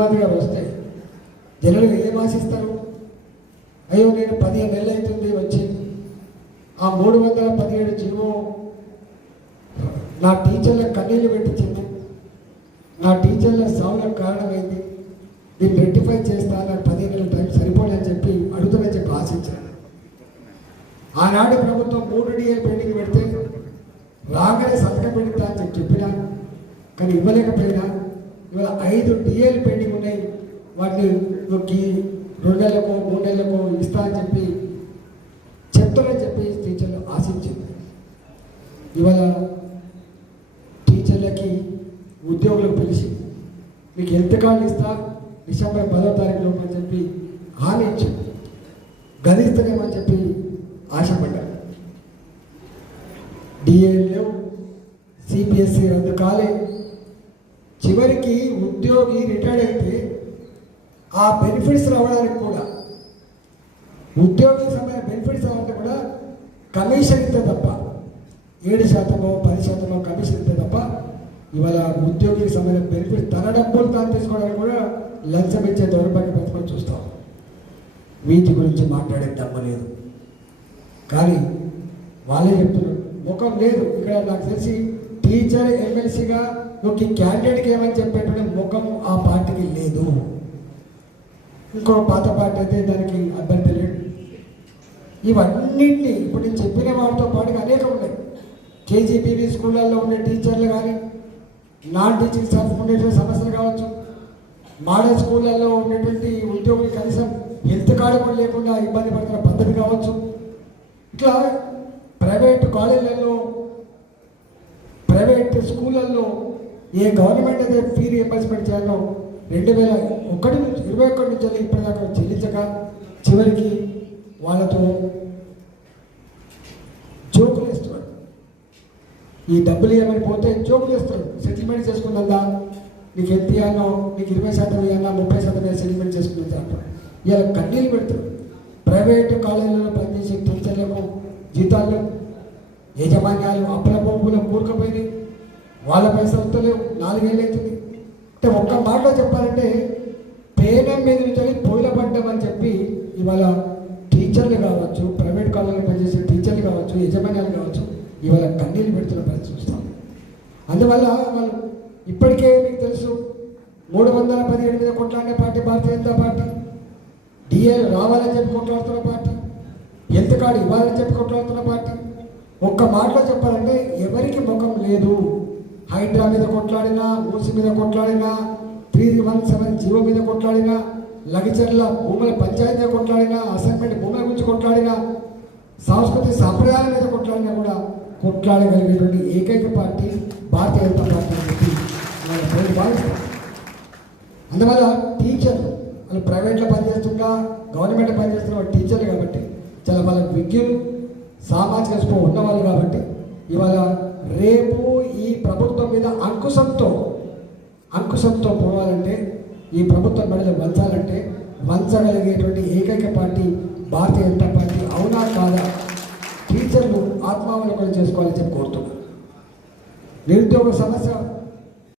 గారు వస్తే జనరల్గా ఏం ఆశిస్తారు? అయ్యో నేను 15 నెలలు అవుతుంది వచ్చి ఆ 317 జీవో నా టీచర్ల కన్నీళ్ళు పెట్టించింది, నా టీచర్ల సావులకు కారణమైంది, దీన్ని రెక్టిఫై చేస్తా, నాకు 15 నెలల టైం సరిపోలేని చెప్పి అడుగుతానని చెప్పి ఆశించాను. ఆనాడు ప్రభుత్వం 3 DL పెండింగ్ పెడితే రాగానే సంతకం పెడతా అని చెప్పినా కానీ ఇవ్వలేకపోయినా ఇవాళ 5 DL పెండింగ్ ఉన్నాయి. వాటిని 2 నెలలకు 3 నెలలకు ఇస్తా అని చెప్పి చెప్తానని చెప్పి టీచర్లు ఆశించింది. ఇవాళ టీచర్లకి ఉద్యోగులకు పిలిచి మీకు హెల్త్ కార్డు ఇస్తా డిసెంబర్ 10వ తారీఖు లోపు అని చెప్పి హామీ ఇచ్చింది. గదిస్తానేమని చెప్పి ఆశపడ్డారు. డిఏలు లేవు, సిపిఎస్సి రద్దు కాలే. చివరికి ఉద్యోగి రిటైర్డ్ అయితే ఆ బెనిఫిట్స్ రావడానికి కూడా ఉద్యోగికి సంబంధించిన బెనిఫిట్స్ రావాలంటే కూడా కమిషన్ ఇస్తే తప్ప 7% 10% కమిషన్ ఇస్తే తప్ప ఇవాళ ఉద్యోగికి సంబంధించిన బెనిఫిట్స్ తన డబ్బులు తాను తీసుకోవడానికి కూడా లంచం ఇచ్చే దౌర్భాగ్య ప్రతిపక్షం చూస్తాం. వీటి గురించి మాట్లాడే దమ్మలేదు. కానీ వాళ్ళే చెప్తున్నారు ముఖం లేదు. ఇక్కడ నాకు తెలిసి టీచర్ ఎమ్మెల్సీగా ఒక క్యాండిడేట్కి ఏమని చెప్పేటువంటి ముఖం ఆ పార్టీకి లేదు. ఇంకో పాత పార్టీ అయితే దానికి అభ్యర్థి లేడు. ఇవన్నింటినీ ఇప్పుడు నేను చెప్పిన వాటితో పాటుగా అనేకం ఉన్నాయి. కేజీబీవీ స్కూళ్ళల్లో ఉండే టీచర్లు కానీ, నాన్ టీచింగ్ స్టాఫ్ ఉండేటువంటి సమస్యలు కావచ్చు, మోడల్ స్కూళ్ళల్లో ఉండేటువంటి ఉద్యోగులు కనీసం హెల్త్ కార్డు కూడా లేకుండా ఇబ్బంది పడుతున్న పద్ధతి కావచ్చు. ఇట్లా ప్రైవేట్ కాలేజీలలో ప్రైవేట్ స్కూళ్ళల్లో ఏ గవర్నమెంట్ అయితే ఫీ రియంబర్స్మెంట్ చేయాలో 2021 నుంచి ఇప్పటిదాకా చెల్లించక చివరికి వాళ్ళతో జోకులు వేస్తున్నాడు. ఈ డబ్బులు ఏమని పోతే జోకులు వేస్తాడు. సెటిల్మెంట్ చేసుకున్నదా నీకు ఎంత ఇవ్వాలో, నీకు 20% ఇవ్వాలా, 30% సెటిల్మెంట్ చేసుకున్నది అంటారు. ఇలా కన్నీళ్ళు పెడతారు. ప్రైవేటు కాలేజీలలో పనిచేసే టీచర్లకు జీతాలు యాజమాన్యాలు అప్పుల బొబ్బులు కూరుకుపోయింది. వాళ్ళ పైసలు వస్తలేవు. 4 ఏళ్ళు అవుతుంది. అంటే ఒక్క మాటలో చెప్పాలంటే పేనం మీద నుంచి పొయ్యిల పడ్డామని చెప్పి ఇవాళ టీచర్లు కావచ్చు, ప్రైవేట్ కాలేజీలో పనిచేసే టీచర్లు కావచ్చు, యజమాన్యాలు కావచ్చు, ఇవాళ కన్నీళ్ళు పెడుతున్న పరిస్థితి చూస్తాం. అందువల్ల వాళ్ళు ఇప్పటికే మీకు తెలుసు 317 మీద కొట్లాడే party Bharatiya Janata party, DL రావాలని చెప్పి కొట్లాడుతున్న పార్టీ, హెల్త్ కార్డు ఇవ్వాలని చెప్పి కొట్లాడుతున్న పార్టీ. ఒక్క మాటలో చెప్పాలంటే ఎవరికి ముఖం లేదు. హైడ్రా మీద కొట్లాడినా, మూసి మీద కొట్లాడినా, 317 జీవో మీద కొట్లాడినా, లగిచర్ల భూముల పంచాయతీ మీద కొట్లాడినా, అసైన్మెంట్ భూముల గురించి కొట్లాడినా, సంస్కృతి సాంప్రదాయాల మీద కొట్లాడినా కూడా కొట్లాడగలిగేటువంటి ఏకైక పార్టీ భారతీయ జనతా పార్టీ అని చెప్పి వాళ్ళు భావిస్తారు. అందువల్ల టీచర్లు వాళ్ళు ప్రైవేట్లో పనిచేస్తున్నా, గవర్నమెంట్లో పనిచేస్తున్న వాళ్ళు టీచర్లు కాబట్టి చాలా వాళ్ళ విజ్ఞులు, సామాజిక స్పృహ ఉన్నవాళ్ళు కాబట్టి ఇవాళ రేపు ఈ ప్రభుత్వం మీద అంకుశంతో పోవాలంటే, ఈ ప్రభుత్వం మెడలు వంచగలిగేటువంటి ఏకైక పార్టీ భారతీయ జనతా పార్టీ. అవునా కాదా? టీచర్లు ఆత్మావలోకనం చేసుకోవాలని చెప్పి కోరుతున్నారు. నిరుద్యోగ సమస్య